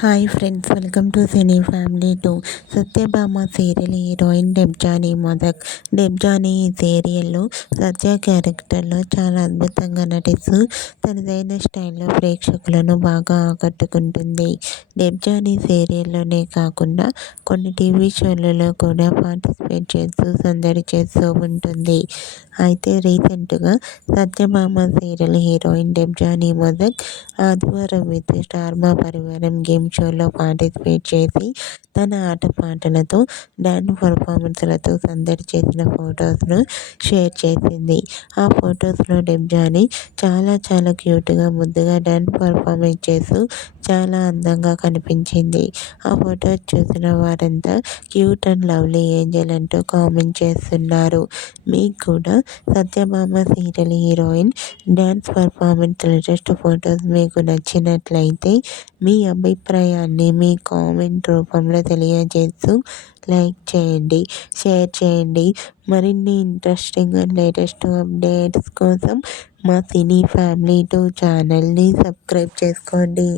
Hi friends, welcome to cine family 2. Satyabhama serial heroine Debjani modak. Debjani ఈ సీరియల్లో సత్య క్యారెక్టర్లో చాలా అద్భుతంగా నటిస్తూ తనదైన స్టైల్లో ప్రేక్షకులను బాగా ఆకట్టుకుంటుంది. డెబ్జానీ సీరియల్లోనే కాకుండా కొన్ని టీవీ షోలలో కూడా పార్టిసిపేట్ చేస్తూ సందడి చేస్తూ ఉంటుంది. అయితే రీసెంట్గా సత్యభామ సీరియల్ హీరోయిన్ డెబ్జానీ మోదక్ ఆదివారం విత్ స్టార్ మా పరివారం గేమ్ షోలో పార్టిసిపేట్ చేసి తన ఆటపాటలతో డాన్స్ పర్ఫార్మెన్స్లతో సందడి చేసిన ఫొటోస్ను షేర్ చేసింది. ఆ ఫొటోస్లో డెబ్జానీ చాలా క్యూట్గా ముద్దుగా డాన్స్ పర్ఫార్మెన్స్ చేస్తూ చాలా అందంగా కనిపించింది. ఆ ఫొటోస్ చూసిన వారంతా క్యూట్ అండ్ లవ్లీ ఏంజల్ అంటూ కామెంట్ చేస్తున్నారు. మీకు కూడా Satyabhama serial heroine dance performance latest photos మీకు నచ్చినట్లయితే మీ అభిప్రాయాన్ని మీ కామెంట్ రూపంలో తెలియజేస్తూ లైక్ చేయండి, షేర్ చేయండి. మరిన్ని ఇంట్రెస్టింగ్ అండ్ లేటెస్ట్ అప్డేట్స్ కోసం మా సినీ ఫ్యామిలీ 2 ఛానల్ని సబ్స్క్రైబ్ చేసుకోండి.